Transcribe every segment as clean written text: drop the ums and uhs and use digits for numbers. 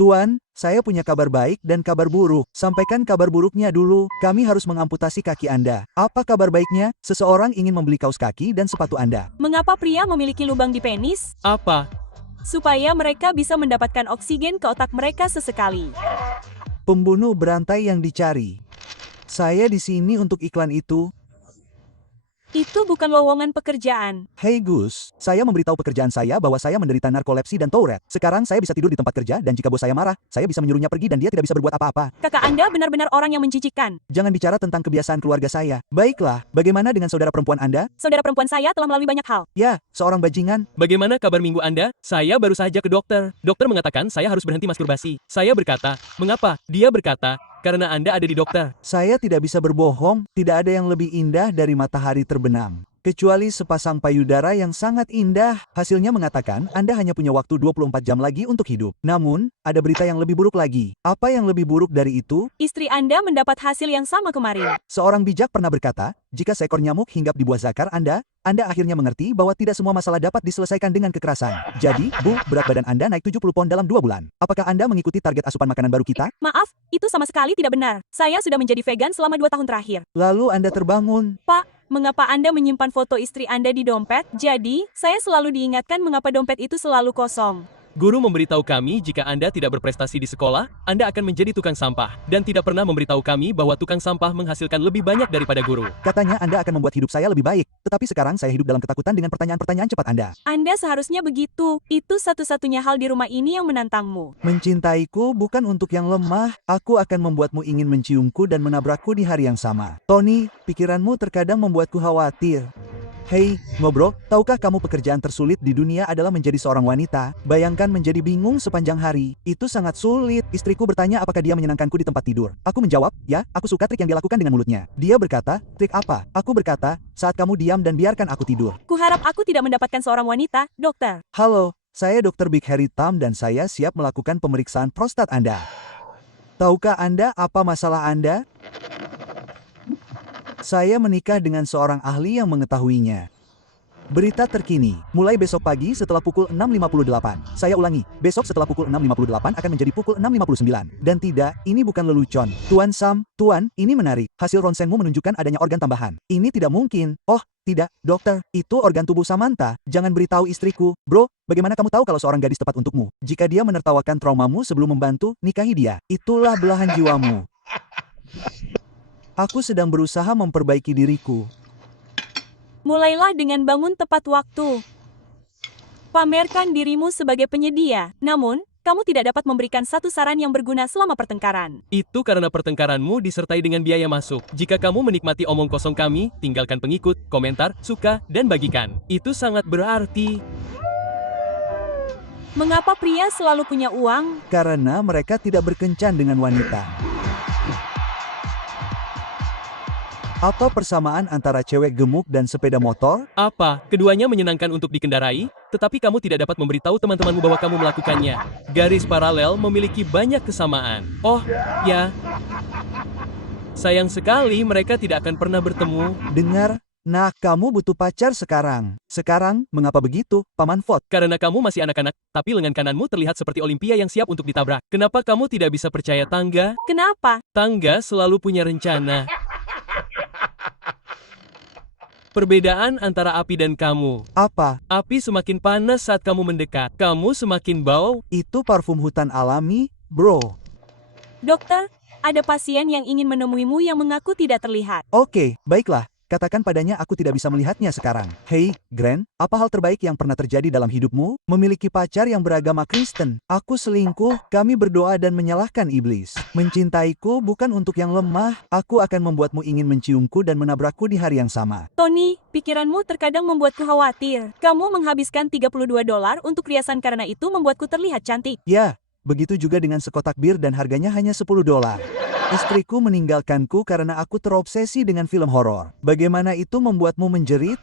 Tuan, saya punya kabar baik dan kabar buruk. Sampaikan kabar buruknya dulu. Kami harus mengamputasi kaki Anda. Apa kabar baiknya? Seseorang ingin membeli kaos kaki dan sepatu Anda. Mengapa pria memiliki lubang di penis? Apa? Supaya mereka bisa mendapatkan oksigen ke otak mereka sesekali. Pembunuh berantai yang dicari. Saya di sini untuk iklan itu. Itu bukan lowongan pekerjaan. Hei Gus, saya memberitahu pekerjaan saya bahwa saya menderita narkolepsi dan Tourette. Sekarang saya bisa tidur di tempat kerja dan jika bos saya marah, saya bisa menyuruhnya pergi dan dia tidak bisa berbuat apa-apa. Kakak Anda benar-benar orang yang menjijikkan. Jangan bicara tentang kebiasaan keluarga saya. Baiklah, bagaimana dengan saudara perempuan Anda? Saudara perempuan saya telah melalui banyak hal. Ya, seorang bajingan. Bagaimana kabar minggu Anda? Saya baru saja ke dokter. Dokter mengatakan saya harus berhenti masturbasi. Saya berkata, mengapa? Dia berkata, karena Anda ada di dokter. Saya tidak bisa berbohong, tidak ada yang lebih indah dari matahari terbenam. Kecuali sepasang payudara yang sangat indah. Hasilnya mengatakan Anda hanya punya waktu 24 jam lagi untuk hidup. Namun, ada berita yang lebih buruk lagi. Apa yang lebih buruk dari itu? Istri Anda mendapat hasil yang sama kemarin. Seorang bijak pernah berkata, jika seekor nyamuk hinggap di buah zakar Anda akhirnya mengerti bahwa tidak semua masalah dapat diselesaikan dengan kekerasan. Jadi, Bu, berat badan Anda naik 70 pon dalam 2 bulan. Apakah Anda mengikuti target asupan makanan baru kita? Maaf, itu sama sekali tidak benar. Saya sudah menjadi vegan selama 2 tahun terakhir. Lalu Anda terbangun. Pak, mengapa Anda menyimpan foto istri Anda di dompet? Jadi, saya selalu diingatkan mengapa dompet itu selalu kosong. Guru memberitahu kami jika Anda tidak berprestasi di sekolah, Anda akan menjadi tukang sampah. Dan tidak pernah memberitahu kami bahwa tukang sampah menghasilkan lebih banyak daripada guru. Katanya Anda akan membuat hidup saya lebih baik. Tetapi sekarang saya hidup dalam ketakutan dengan pertanyaan-pertanyaan cepat Anda. Anda seharusnya begitu. Itu satu-satunya hal di rumah ini yang menantangmu. Mencintaiku bukan untuk yang lemah. Aku akan membuatmu ingin menciumku dan menabrakku di hari yang sama. Tony, pikiranmu terkadang membuatku khawatir. Hei, ngobrol, tahukah kamu pekerjaan tersulit di dunia adalah menjadi seorang wanita? Bayangkan menjadi bingung sepanjang hari. Itu sangat sulit. Istriku bertanya apakah dia menyenangkanku di tempat tidur. Aku menjawab, ya, aku suka trik yang dia lakukan dengan mulutnya. Dia berkata, trik apa? Aku berkata, saat kamu diam dan biarkan aku tidur. Kuharap aku tidak mendapatkan seorang wanita, dokter. Halo, saya Dr. Big Harry Tam dan saya siap melakukan pemeriksaan prostat Anda. Tahukah Anda apa masalah Anda? Saya menikah dengan seorang ahli yang mengetahuinya. Berita terkini, mulai besok pagi setelah pukul 6.58. Saya ulangi, besok setelah pukul 6.58 akan menjadi pukul 6.59. Dan tidak, ini bukan lelucon. Tuan Sam, Tuan, ini menarik. Hasil ronsenmu menunjukkan adanya organ tambahan. Ini tidak mungkin. Oh, tidak, dokter. Itu organ tubuh Samantha. Jangan beritahu istriku. Bro, bagaimana kamu tahu kalau seorang gadis tepat untukmu? Jika dia menertawakan traumamu sebelum membantu, nikahi dia. Itulah belahan jiwamu. Aku sedang berusaha memperbaiki diriku. Mulailah dengan bangun tepat waktu. Pamerkan dirimu sebagai penyedia. Namun, kamu tidak dapat memberikan satu saran yang berguna selama pertengkaran. Itu karena pertengkaranmu disertai dengan biaya masuk. Jika kamu menikmati omong kosong kami, tinggalkan pengikut, komentar, suka, dan bagikan. Itu sangat berarti. Mengapa pria selalu punya uang? Karena mereka tidak berkencan dengan wanita. Apa persamaan antara cewek gemuk dan sepeda motor? Apa? Keduanya menyenangkan untuk dikendarai, tetapi kamu tidak dapat memberitahu teman-temanmu bahwa kamu melakukannya. Garis paralel memiliki banyak kesamaan. Oh, ya. Sayang sekali mereka tidak akan pernah bertemu. Dengar, nah kamu butuh pacar sekarang. Sekarang, mengapa begitu, Paman Ford? Karena kamu masih anak-anak, tapi lengan kananmu terlihat seperti Olimpia yang siap untuk ditabrak. Kenapa kamu tidak bisa percaya tangga? Kenapa? Tangga selalu punya rencana. Perbedaan antara api dan kamu. Apa? Api semakin panas saat kamu mendekat. Kamu semakin bau. Itu parfum hutan alami, bro. Dokter, ada pasien yang ingin menemuimu yang mengaku tidak terlihat. Oke, baiklah. Katakan padanya aku tidak bisa melihatnya sekarang. Hei, Grant, apa hal terbaik yang pernah terjadi dalam hidupmu? Memiliki pacar yang beragama Kristen. Aku selingkuh, kami berdoa dan menyalahkan iblis. Mencintaiku bukan untuk yang lemah, aku akan membuatmu ingin menciumku dan menabrakku di hari yang sama. Tony, pikiranmu terkadang membuatku khawatir. Kamu menghabiskan $32 untuk riasan karena itu membuatku terlihat cantik. Ya, begitu juga dengan sekotak bir dan harganya hanya $10. Istriku meninggalkanku karena aku terobsesi dengan film horor. Bagaimana itu membuatmu menjerit?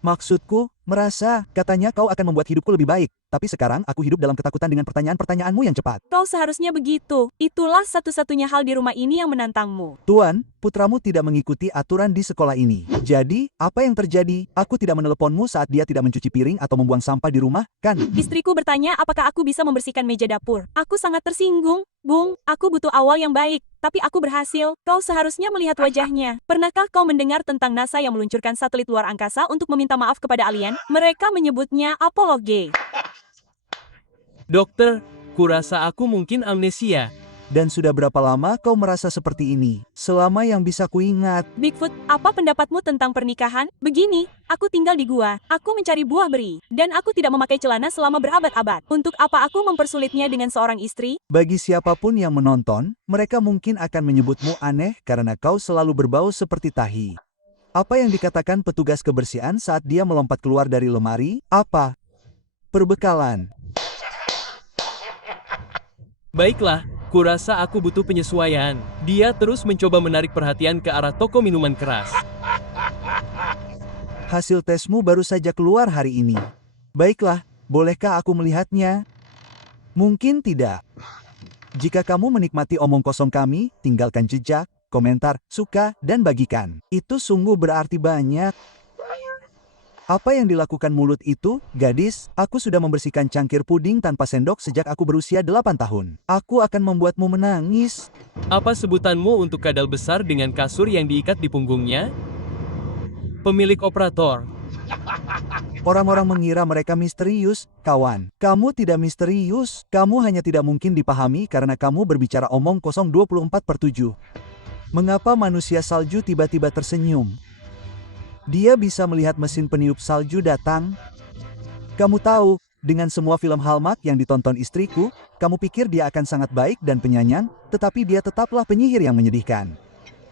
Maksudku, merasa, katanya kau akan membuat hidupku lebih baik. Tapi sekarang aku hidup dalam ketakutan dengan pertanyaan-pertanyaanmu yang cepat. Kau seharusnya begitu. Itulah satu-satunya hal di rumah ini yang menantangmu. Tuan, putramu tidak mengikuti aturan di sekolah ini. Jadi, apa yang terjadi? Aku tidak meneleponmu saat dia tidak mencuci piring atau membuang sampah di rumah, kan? Istriku bertanya apakah aku bisa membersihkan meja dapur. Aku sangat tersinggung. Bung, aku butuh awal yang baik. Tapi aku berhasil. Kau seharusnya melihat wajahnya. Pernahkah kau mendengar tentang NASA yang meluncurkan satelit luar angkasa untuk meminta maaf kepada alien? Mereka menyebutnya Apollo G. Dokter, kurasa aku mungkin amnesia. Dan sudah berapa lama kau merasa seperti ini? Selama yang bisa kuingat. Bigfoot, apa pendapatmu tentang pernikahan? Begini, aku tinggal di gua. Aku mencari buah beri. Dan aku tidak memakai celana selama berabad-abad. Untuk apa aku mempersulitnya dengan seorang istri? Bagi siapapun yang menonton, mereka mungkin akan menyebutmu aneh karena kau selalu berbau seperti tahi. Apa yang dikatakan petugas kebersihan saat dia melompat keluar dari lemari? Apa? Perbekalan. Baiklah, kurasa aku butuh penyesuaian. Dia terus mencoba menarik perhatian ke arah toko minuman keras. Hasil tesmu baru saja keluar hari ini. Baiklah, bolehkah aku melihatnya? Mungkin tidak. Jika kamu menikmati omong kosong kami, tinggalkan jejak, komentar, suka, dan bagikan. Itu sungguh berarti banyak. Apa yang dilakukan mulut itu, gadis? Aku sudah membersihkan cangkir puding tanpa sendok sejak aku berusia 8 tahun. Aku akan membuatmu menangis. Apa sebutanmu untuk kadal besar dengan kasur yang diikat di punggungnya? Pemilik operator. Orang-orang mengira mereka misterius, kawan. Kamu tidak misterius. Kamu hanya tidak mungkin dipahami karena kamu berbicara omong kosong 24/7. Mengapa manusia salju tiba-tiba tersenyum? Dia bisa melihat mesin peniup salju datang. Kamu tahu, dengan semua film Hallmark yang ditonton istriku, kamu pikir dia akan sangat baik dan penyayang, tetapi dia tetaplah penyihir yang menyedihkan.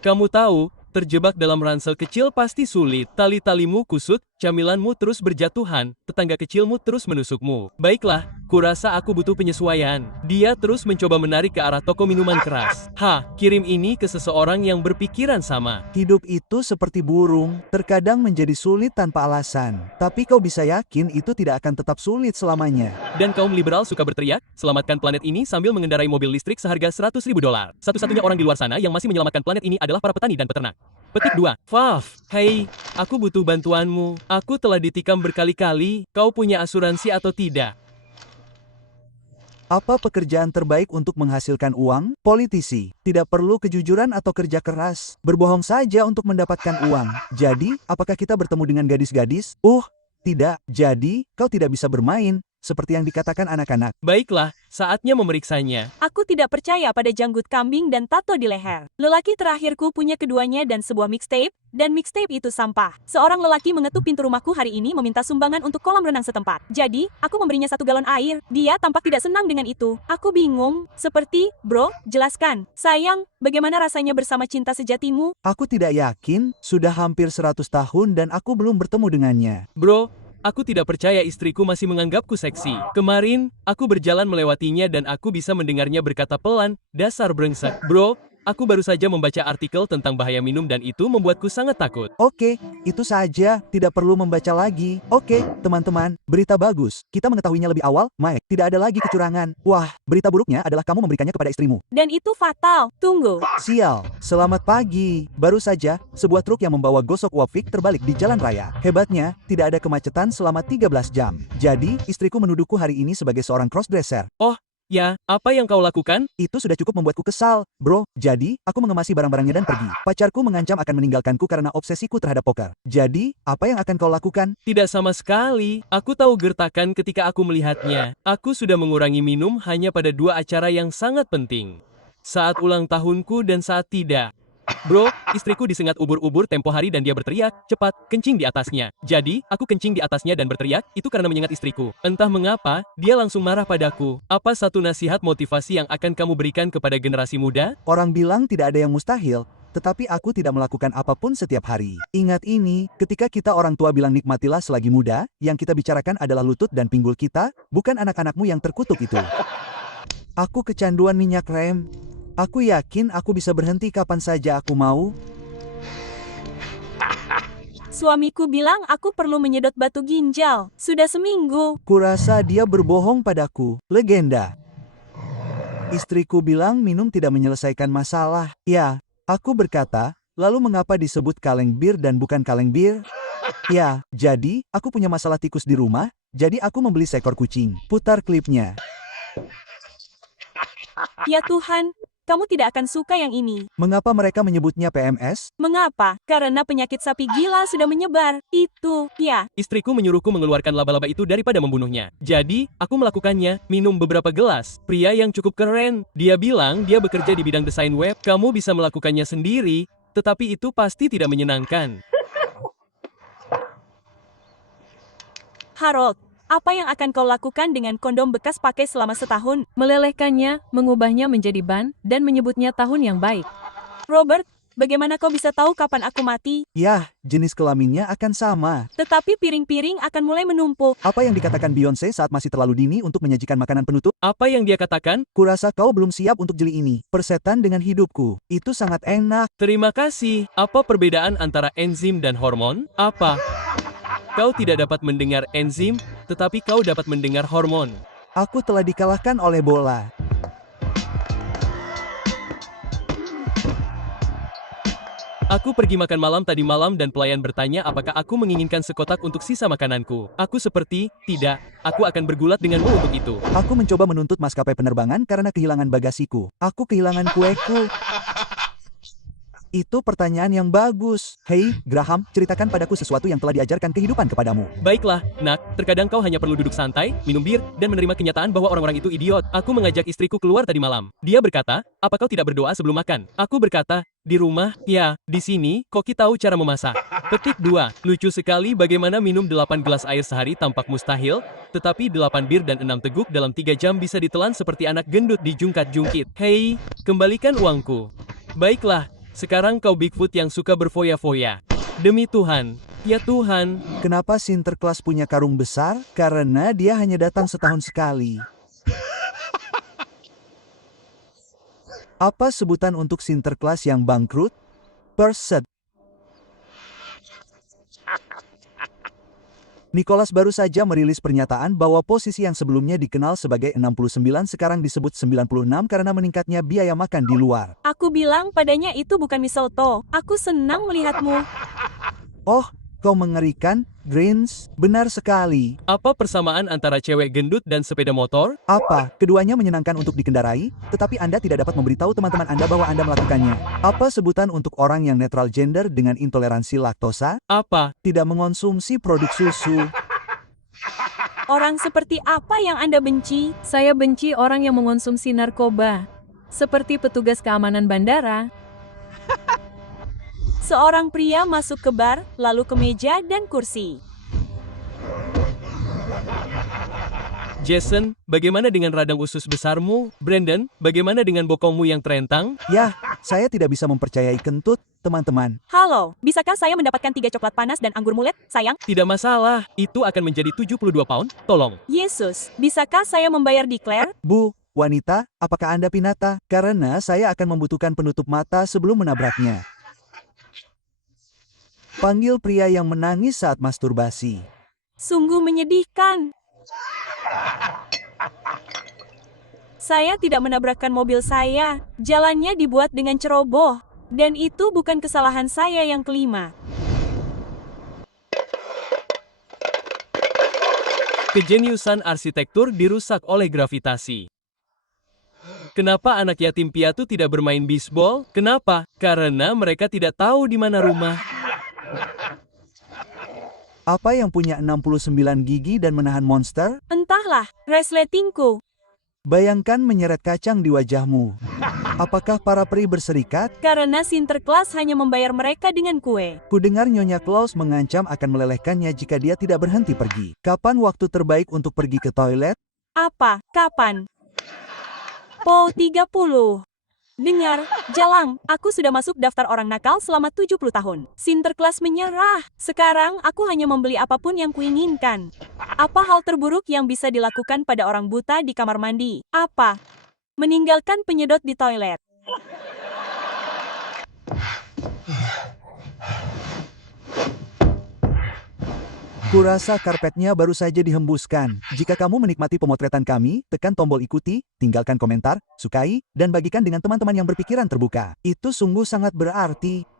Kamu tahu, terjebak dalam ransel kecil pasti sulit. Tali-talimu kusut, camilanmu terus berjatuhan, tetangga kecilmu terus menusukmu. Baiklah, kurasa aku butuh penyesuaian. Dia terus mencoba menarik ke arah toko minuman keras. Kirim ini ke seseorang yang berpikiran sama. Hidup itu seperti burung, terkadang menjadi sulit tanpa alasan. Tapi kau bisa yakin itu tidak akan tetap sulit selamanya. Dan kaum liberal suka berteriak, selamatkan planet ini sambil mengendarai mobil listrik seharga $100.000. Satu-satunya orang di luar sana yang masih menyelamatkan planet ini adalah para petani dan peternak. Petik 2. Faf, hei, aku butuh bantuanmu. Aku telah ditikam berkali-kali. Kau punya asuransi atau tidak? Apa pekerjaan terbaik untuk menghasilkan uang? Politisi. Tidak perlu kejujuran atau kerja keras. Berbohong saja untuk mendapatkan uang. Jadi, apakah kita bertemu dengan gadis-gadis? Tidak. Jadi, kau tidak bisa bermain, seperti yang dikatakan anak-anak. Baiklah, saatnya memeriksanya. Aku tidak percaya pada janggut kambing dan tato di leher. Lelaki terakhirku punya keduanya dan sebuah mixtape, dan mixtape itu sampah. Seorang lelaki mengetuk pintu rumahku hari ini meminta sumbangan untuk kolam renang setempat. Jadi, aku memberinya 1 galon air. Dia tampak tidak senang dengan itu. Aku bingung. Seperti, bro, jelaskan. Sayang, bagaimana rasanya bersama cinta sejatimu? Aku tidak yakin, sudah hampir 100 tahun dan aku belum bertemu dengannya. Bro, aku tidak percaya istriku masih menganggapku seksi. Kemarin, aku berjalan melewatinya dan aku bisa mendengarnya berkata pelan, dasar brengsek. Bro, aku baru saja membaca artikel tentang bahaya minum dan itu membuatku sangat takut. Oke, itu saja, tidak perlu membaca lagi. Oke, teman-teman, berita bagus. Kita mengetahuinya lebih awal, Mike. Tidak ada lagi kecurangan. Wah, berita buruknya adalah kamu memberikannya kepada istrimu. Dan itu fatal. Tunggu. Sial, selamat pagi. Baru saja, sebuah truk yang membawa gosok Wapik terbalik di jalan raya. Hebatnya, tidak ada kemacetan selama 13 jam. Jadi, istriku menuduhku hari ini sebagai seorang crossdresser. Ya, apa yang kau lakukan? Itu sudah cukup membuatku kesal, bro. Jadi, aku mengemasi barang-barangnya dan pergi. Pacarku mengancam akan meninggalkanku karena obsesiku terhadap poker. Jadi, apa yang akan kau lakukan? Tidak sama sekali. Aku tahu gertakan ketika aku melihatnya. Aku sudah mengurangi minum hanya pada 2 acara yang sangat penting. Saat ulang tahunku dan saat tidak. Bro, istriku disengat ubur-ubur tempo hari dan dia berteriak, cepat, kencing di atasnya. Jadi, aku kencing di atasnya dan berteriak, itu karena menyengat istriku. Entah mengapa, dia langsung marah padaku. Apa satu nasihat motivasi yang akan kamu berikan kepada generasi muda? Orang bilang tidak ada yang mustahil, tetapi aku tidak melakukan apapun setiap hari. Ingat ini, ketika kita orang tua bilang nikmatilah selagi muda, yang kita bicarakan adalah lutut dan pinggul kita, bukan anak-anakmu yang terkutuk itu. Aku kecanduan minyak rem. Aku yakin aku bisa berhenti kapan saja aku mau. Suamiku bilang aku perlu menyedot batu ginjal. Sudah seminggu. Kurasa dia berbohong padaku. Legenda. Istriku bilang minum tidak menyelesaikan masalah. Ya, aku berkata, lalu mengapa disebut kaleng bir dan bukan kaleng bir? Ya, jadi, aku punya masalah tikus di rumah, jadi aku membeli seekor kucing. Putar klipnya. Ya Tuhan, kamu tidak akan suka yang ini. Mengapa mereka menyebutnya PMS? Mengapa? Karena penyakit sapi gila sudah menyebar. Itu, ya. Istriku menyuruhku mengeluarkan laba-laba itu daripada membunuhnya. Jadi, aku melakukannya, minum beberapa gelas. Pria yang cukup keren. Dia bilang dia bekerja di bidang desain web. Kamu bisa melakukannya sendiri, tetapi itu pasti tidak menyenangkan. Harold, apa yang akan kau lakukan dengan kondom bekas pakai selama setahun? Melelehkannya, mengubahnya menjadi ban, dan menyebutnya tahun yang baik. Robert, bagaimana kau bisa tahu kapan aku mati? Yah, jenis kelaminnya akan sama. Tetapi piring-piring akan mulai menumpuk. Apa yang dikatakan Beyonce saat masih terlalu dini untuk menyajikan makanan penutup? Apa yang dia katakan? Kurasa kau belum siap untuk jeli ini. Persetan dengan hidupku. Itu sangat enak. Terima kasih. Apa perbedaan antara enzim dan hormon? Apa? Kau tidak dapat mendengar enzim, tetapi kau dapat mendengar hormon. Aku telah dikalahkan oleh bola. Aku pergi makan malam tadi malam dan pelayan bertanya apakah aku menginginkan sekotak untuk sisa makananku. Aku seperti, tidak, aku akan bergulat denganmu untuk itu. Aku mencoba menuntut maskapai penerbangan karena kehilangan bagasiku. Aku kehilangan kueku. Itu pertanyaan yang bagus. Hei, Graham, ceritakan padaku sesuatu yang telah diajarkan kehidupan kepadamu. Baiklah, nak, terkadang kau hanya perlu duduk santai, minum bir, dan menerima kenyataan bahwa orang-orang itu idiot. Aku mengajak istriku keluar tadi malam. Dia berkata, apa kau tidak berdoa sebelum makan? Aku berkata, di rumah, ya, di sini, Koki tahu cara memasak. Petik 2. Lucu sekali bagaimana minum 8 gelas air sehari tampak mustahil, tetapi 8 bir dan 6 teguk dalam 3 jam bisa ditelan seperti anak gendut di jungkat-jungkit. Hei, kembalikan uangku. Baiklah. Sekarang kau Bigfoot yang suka berfoya-foya. Demi Tuhan, ya Tuhan. Kenapa Sinterklas punya karung besar? Karena dia hanya datang setahun sekali. Apa sebutan untuk Sinterklas yang bangkrut? Perset. Nicholas baru saja merilis pernyataan bahwa posisi yang sebelumnya dikenal sebagai 69 sekarang disebut 96 karena meningkatnya biaya makan di luar. Aku bilang padanya itu bukan mistletoe. Aku senang melihatmu. Oh, kau mengerikan, Greens. Benar sekali. Apa persamaan antara cewek gendut dan sepeda motor? Apa? Keduanya menyenangkan untuk dikendarai, tetapi Anda tidak dapat memberitahu teman-teman Anda bahwa Anda melakukannya. Apa sebutan untuk orang yang netral gender dengan intoleransi laktosa? Apa? Tidak mengonsumsi produk susu. Orang seperti apa yang Anda benci? Saya benci orang yang mengonsumsi narkoba. Seperti petugas keamanan bandara. Seorang pria masuk ke bar, lalu ke meja dan kursi. Jason, bagaimana dengan radang usus besarmu? Brandon, bagaimana dengan bokongmu yang terentang? Yah, saya tidak bisa mempercayai kentut, teman-teman. Halo, bisakah saya mendapatkan 3 coklat panas dan anggur mulet, sayang? Tidak masalah, itu akan menjadi 72 pound, tolong. Yesus, bisakah saya membayar di Claire? Bu, wanita, apakah Anda pinata? Karena saya akan membutuhkan penutup mata sebelum menabraknya. Panggil pria yang menangis saat masturbasi. Sungguh menyedihkan. Saya tidak menabrakkan mobil saya. Jalannya dibuat dengan ceroboh. Dan itu bukan kesalahan saya yang kelima. Kejeniusan arsitektur dirusak oleh gravitasi. Kenapa anak yatim piatu tidak bermain bisbol? Kenapa? Karena mereka tidak tahu di mana rumah. Apa yang punya 69 gigi dan menahan monster? Entahlah, resletingku. Bayangkan menyeret kacang di wajahmu. Apakah para peri berserikat? Karena Sinterklas hanya membayar mereka dengan kue. Kudengar Nyonya Claus mengancam akan melelehkannya jika dia tidak berhenti pergi. Kapan waktu terbaik untuk pergi ke toilet? Apa? Kapan? Po 30. Dengar, Jalang, aku sudah masuk daftar orang nakal selama 70 tahun. Sinterklas menyerah. Sekarang aku hanya membeli apapun yang kuinginkan. Apa hal terburuk yang bisa dilakukan pada orang buta di kamar mandi? Apa? Meninggalkan penyedot di toilet. Kurasa karpetnya baru saja dihembuskan. Jika kamu menikmati pemotretan kami, tekan tombol ikuti, tinggalkan komentar, sukai, dan bagikan dengan teman-teman yang berpikiran terbuka. Itu sungguh sangat berarti.